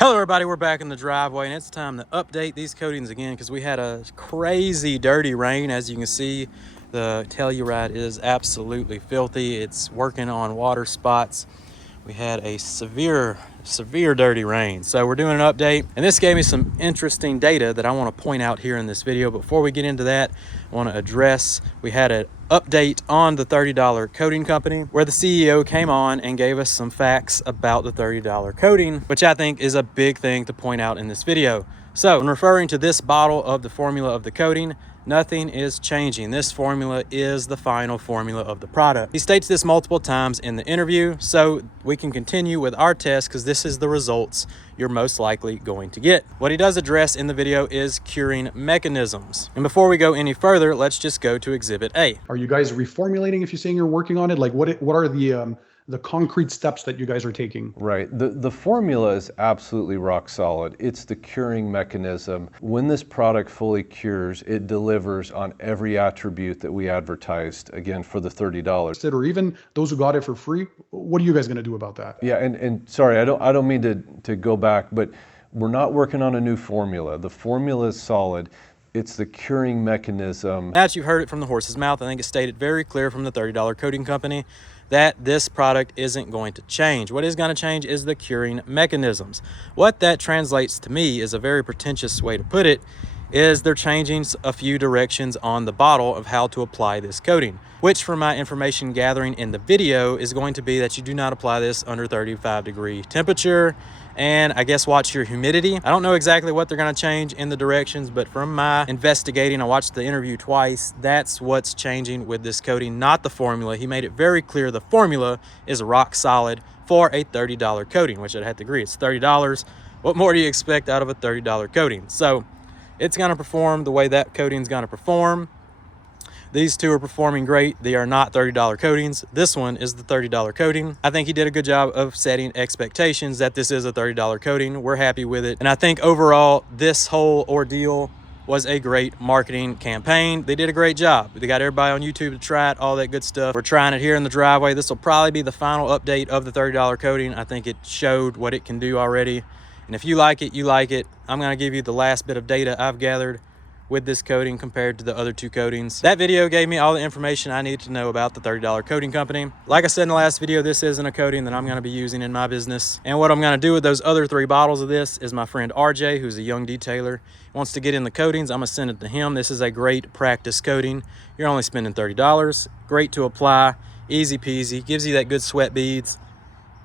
Hello everybody, we're back in the driveway and it's time to update these coatings again because we had a crazy dirty rain. As you can see, the Telluride is absolutely filthy. It's working on water spots. We had a severe dirty rain. So we're doing an update and this gave me some interesting data that I want to point out here in this video. Before we get into that, I want to address, we had an update on the $30 coating company where the CEO came on and gave us some facts about the $30 coating, which I think is a big thing to point out in this video. So when referring to this bottle of the formula of the coating, nothing is changing. This formula is the final formula of the product. He states this multiple times in the interview, so we can continue with our test because this is the results you're most likely going to get. What he does address in the video is curing mechanisms. And before we go any further, let's just go to Exhibit A. Are you guys reformulating if you're saying you're working on it? Like what are the concrete steps that you guys are taking? Right. The formula is absolutely rock solid. It's the curing mechanism. When this product fully cures, it delivers on every attribute that we advertised, again, for the $30. Or even those who got it for free, what are you guys going to do about that? Yeah, and sorry, I don't mean to go back, but we're not working on a new formula. The formula is solid. It's the curing mechanism. As you've heard it from the horse's mouth, I think it's stated very clear from the $30 coating company that this product isn't going to change. What is going to change is the curing mechanisms. What that translates to me is a very pretentious way to put it, is they're changing a few directions on the bottle of how to apply this coating, which from my information gathering in the video is going to be that you do not apply this under 35-degree temperature, and I guess watch your humidity. I don't know exactly what they're going to change in the directions, but from my investigating, I watched the interview twice, that's what's changing with this coating, not the formula. He made it very clear the formula is rock solid for a $30 coating, which I'd have to agree, it's $30. What more do you expect out of a $30 coating? So it's going to perform the way that coating is going to perform. These two are performing great. They are not $30 coatings. This one is the $30 coating. I think he did a good job of setting expectations that this is a $30 coating. We're happy with it. And I think overall, this whole ordeal was a great marketing campaign. They did a great job. They got everybody on YouTube to try it, all that good stuff. We're trying it here in the driveway. This will probably be the final update of the $30 coating. I think it showed what it can do already. And if you like it, you like it. I'm gonna give you the last bit of data I've gathered with this coating compared to the other two coatings. That video gave me all the information I needed to know about the $30 coating company. Like I said in the last video, this isn't a coating that I'm gonna be using in my business. And what I'm gonna do with those other 3 bottles of this is my friend RJ, who's a young detailer, wants to get in the coatings. I'm gonna send it to him. This is a great practice coating. You're only spending $30. Great to apply, easy peasy, gives you that good sweat beads.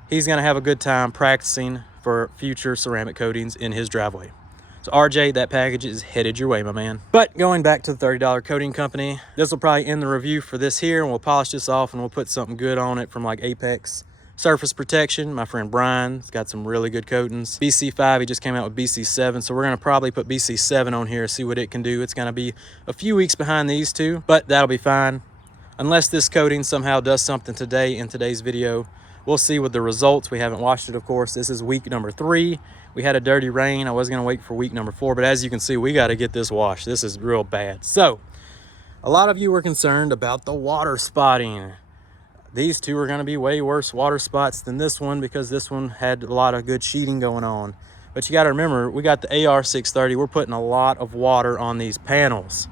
He's gonna have a good time practicing for future ceramic coatings in his driveway. So RJ, that package is headed your way, my man. But going back to the $30 coating company, this will probably end the review for this here, and we'll polish this off and we'll put something good on it from like Apex Surface Protection. My friend Brian's got some really good coatings. BC5, he just came out with BC7, so we're gonna probably put BC7 on here, see what it can do. It's gonna be a few weeks behind these two, but that'll be fine. Unless this coating somehow does something today in today's video, we'll see with the results. We haven't washed it, of course. This is week number 3. We had a dirty rain. I was gonna wait for week number 4, but as you can see, we gotta get this washed. This is real bad. So, a lot of you were concerned about the water spotting. These two are gonna be way worse water spots than this one because this one had a lot of good sheeting going on. But you gotta remember, we got the AR630. We're putting a lot of water on these panels.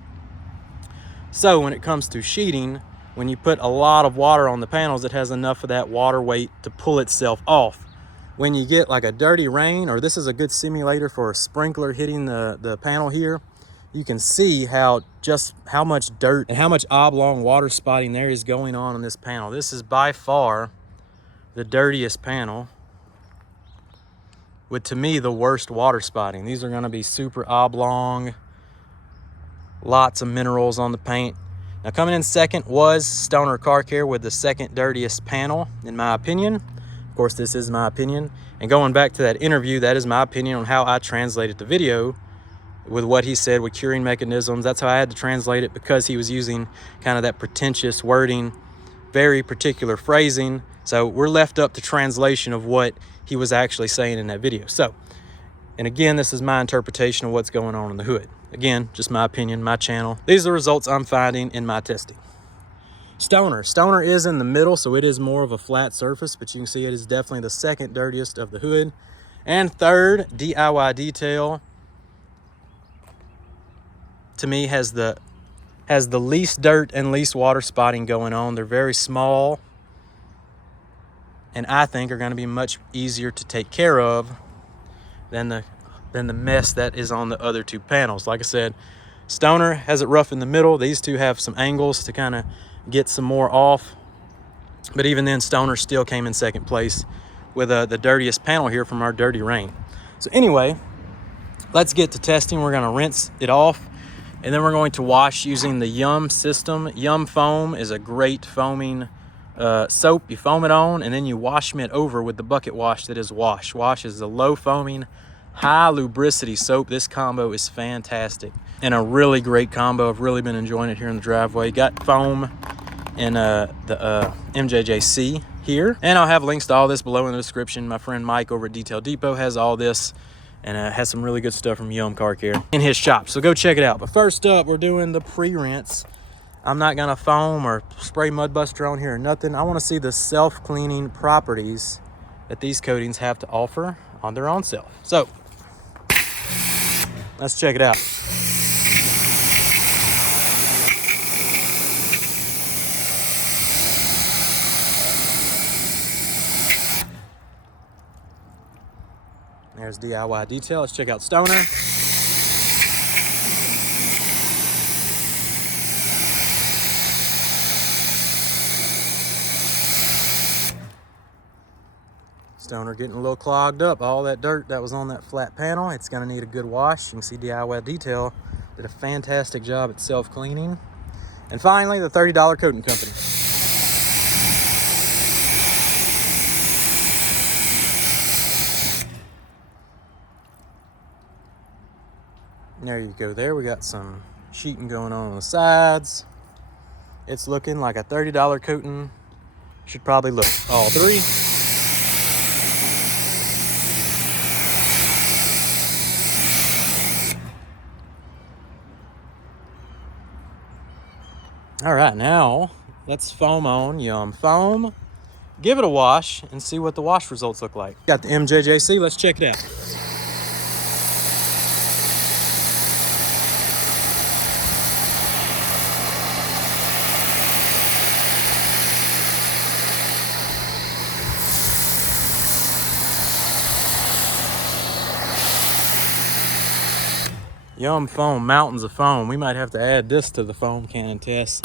So when it comes to sheeting, when you put a lot of water on the panels, it has enough of that water weight to pull itself off. When you get like a dirty rain, or this is a good simulator for a sprinkler hitting the panel here, you can see how much dirt and how much oblong water spotting there is going on this panel. This is by far the dirtiest panel with, to me, the worst water spotting. These are gonna be super oblong, lots of minerals on the paint. Now coming in second was Stoner Car Care with the second dirtiest panel, in my opinion. Of course, this is my opinion. And going back to that interview, that is my opinion on how I translated the video with what he said with curing mechanisms. That's how I had to translate it because he was using kind of that pretentious wording, very particular phrasing. So we're left up to translation of what he was actually saying in that video. So, and again, this is my interpretation of what's going on in the hood. Again, just my opinion, my channel. These are the results I'm finding in my testing. Stoner is in the middle, so it is more of a flat surface, but you can see it is definitely the second dirtiest of the hood. And third, DIY Detail, to me, has the least dirt and least water spotting going on. They're very small, and I think are going to be much easier to take care of than the mess that is on the other two panels. Like I said, Stoner has it rough in the middle. These two have some angles to kind of get some more off. But even then, Stoner still came in second place with the dirtiest panel here from our Dirty Rain. So anyway, let's get to testing. We're going to rinse it off, and then we're going to wash using the Yum system. Yum Foam is a great foaming soap. You foam it on, and then you wash mitt over with the bucket wash that is Wash. Wash is a low foaming, high lubricity soap. This combo is fantastic and a really great combo. I've really been enjoying it here in the driveway. Got foam in the MJJC here, and I'll have links to all this below in the description. My friend Mike over at Detail Depot has all this, and has some really good stuff from Yum Car Care in his shop, so go check it out. But first up, we're doing the pre-rinse. I'm not gonna foam or spray Mud Buster on here or nothing. I want to see the self-cleaning properties that these coatings have to offer on their own self. So let's check it out. There's DIY Detail. Let's check out Stoner. Stoner getting a little clogged up. All that dirt that was on that flat panel, it's gonna need a good wash. You can see DIY Detail did a fantastic job at self-cleaning. And finally, the $30 coating company. There you go. There we got some sheeting going on the sides. It's looking like a $30 coating should probably look. All three. All right, now let's foam on Yum Foam. Give it a wash and see what the wash results look like. Got the MJJC. Let's check it out. Yum Foam, mountains of foam. We might have to add this to the foam cannon test.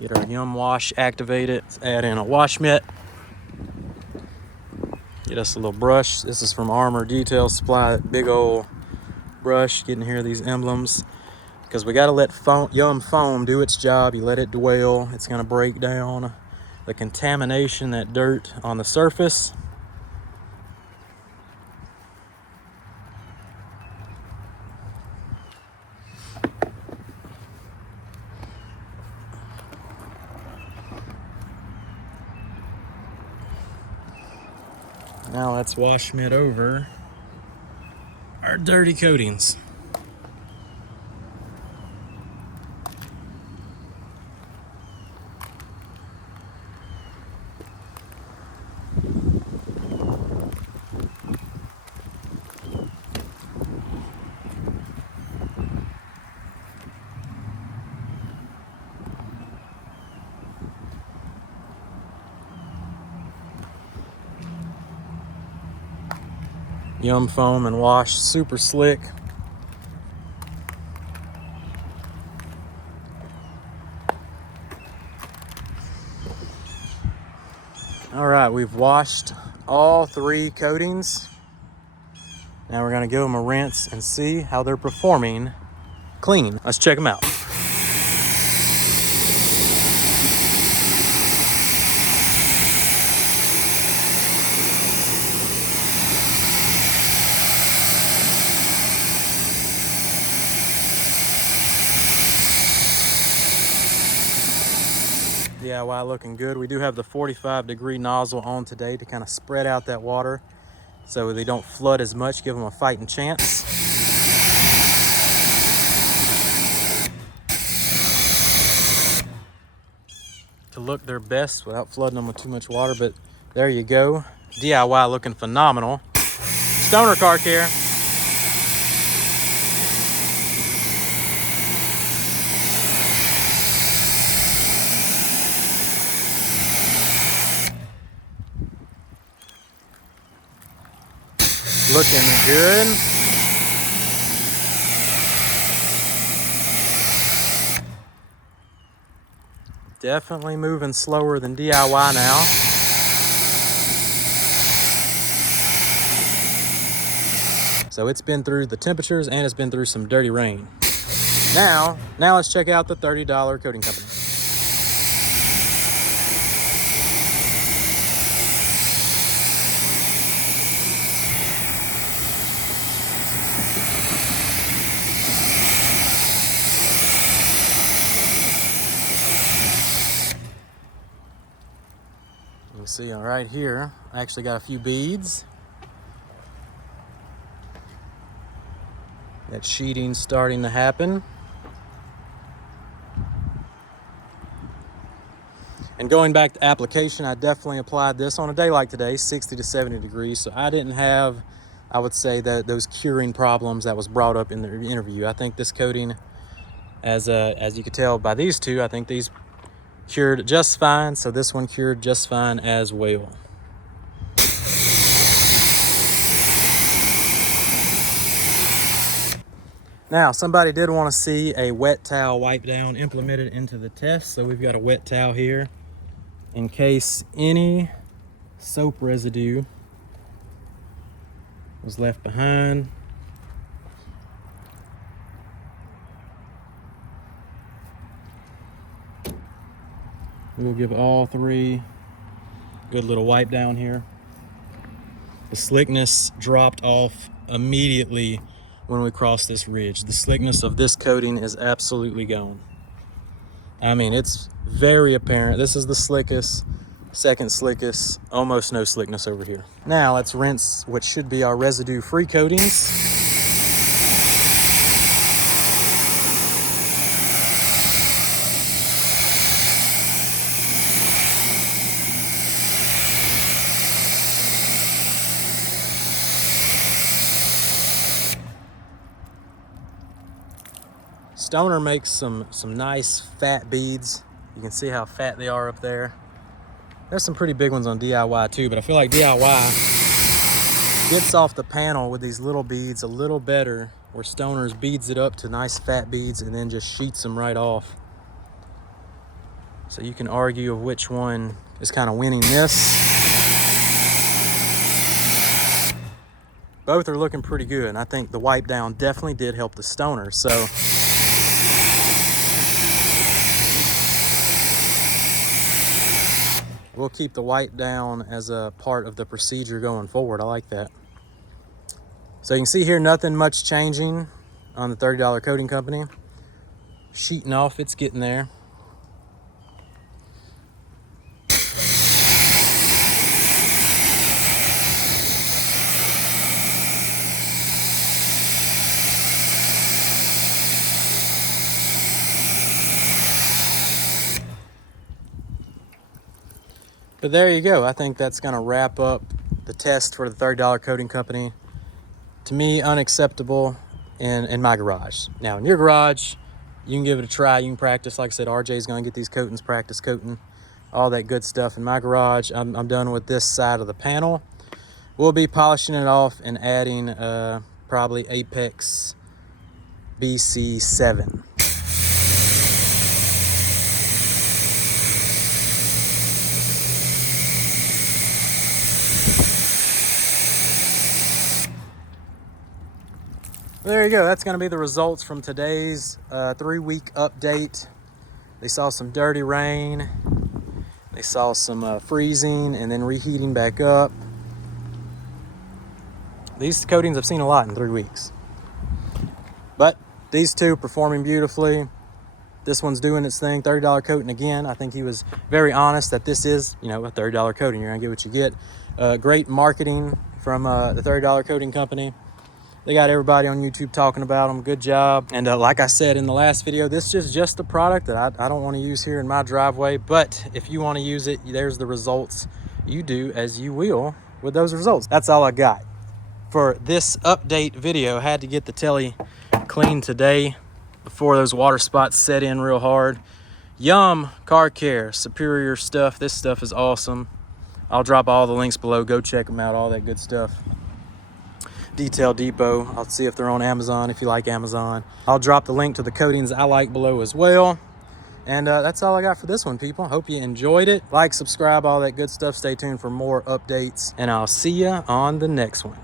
Get our Yum Wash activated. Let's add in a wash mitt. Get us a little brush. This is from Armor Detail Supply. Big old brush. Getting here these emblems, because we got to let Yum Foam do its job. You let it dwell. It's going to break down the contamination, that dirt on the surface. Now let's wash mitt over our dirty coatings. Yum Foam and Wash, super slick. All right, we've washed all three coatings. Now we're gonna give them a rinse and see how they're performing clean. Let's check them out. DIY looking good. We do have the 45-degree nozzle on today to kind of spread out that water so they don't flood as much, give them a fighting chance. To look their best without flooding them with too much water, but there you go. DIY looking phenomenal. Stoner Car Care. Looking good. Definitely moving slower than DIY now. So it's been through the temperatures and it's been through some dirty rain. Now let's check out the $30 coating company. You can see right here, I actually got a few beads. That sheeting's starting to happen. And going back to application, I definitely applied this on a day like today, 60 to 70 degrees. So I didn't have, I would say, that those curing problems that was brought up in the interview. I think this coating, as you could tell by these two, I think these cured just fine. So this one cured just fine as well. Now, somebody did want to see a wet towel wipe down implemented into the test. So we've got a wet towel here in case any soap residue was left behind. We'll give all three a good little wipe down here. The slickness dropped off immediately when we crossed this ridge. The slickness of this coating is absolutely gone. I mean, it's very apparent. This is the slickest, second slickest, almost no slickness over here. Now let's rinse what should be our residue-free coatings. Stoner makes some nice fat beads. You can see how fat they are up there. There's some pretty big ones on DIY too, but I feel like DIY gets off the panel with these little beads a little better, where Stoner's beads it up to nice fat beads and then just sheets them right off. So you can argue of which one is kind of winning this. Both are looking pretty good, and I think the wipe down definitely did help the Stoner. So we'll keep the wipe down as a part of the procedure going forward. I like that. So you can see here, nothing much changing on the $30 coating company. Sheeting off, it's getting there. But there you go. I think that's going to wrap up the test for the $30 coating company. To me, unacceptable in my garage. Now, in your garage, you can give it a try. You can practice. Like I said, RJ's going to get these coatings, practice coating, all that good stuff. In my garage, I'm done with this side of the panel. We'll be polishing it off and adding probably Apex BC7. There you go. That's going to be the results from today's 3-week update. They saw some dirty rain. They saw some freezing and then reheating back up. These coatings I've seen a lot in 3 weeks. But these two performing beautifully. This one's doing its thing. $30 coating again. I think he was very honest that this is, a $30 coating. You're going to get what you get. Great marketing from the $30 coating company. They got everybody on YouTube talking about them. Good job. And like I said in the last video, this is just a product that I don't want to use here in my driveway. But if you want to use it, there's the results. You do as you will. with those results. That's all I got for this update video. I had to get the telly cleaned today before those water spots set in real hard. Yum Car Care, superior stuff. This stuff is awesome. I'll drop all the links below. Go check them out, all that good stuff. Detail Depot, I'll see if they're on Amazon if you like Amazon. I'll drop the link to the coatings I like below as well. And that's all I got for this one, people. Hope you enjoyed it. Like, subscribe, all that good stuff. Stay tuned for more updates, and I'll see ya on the next one.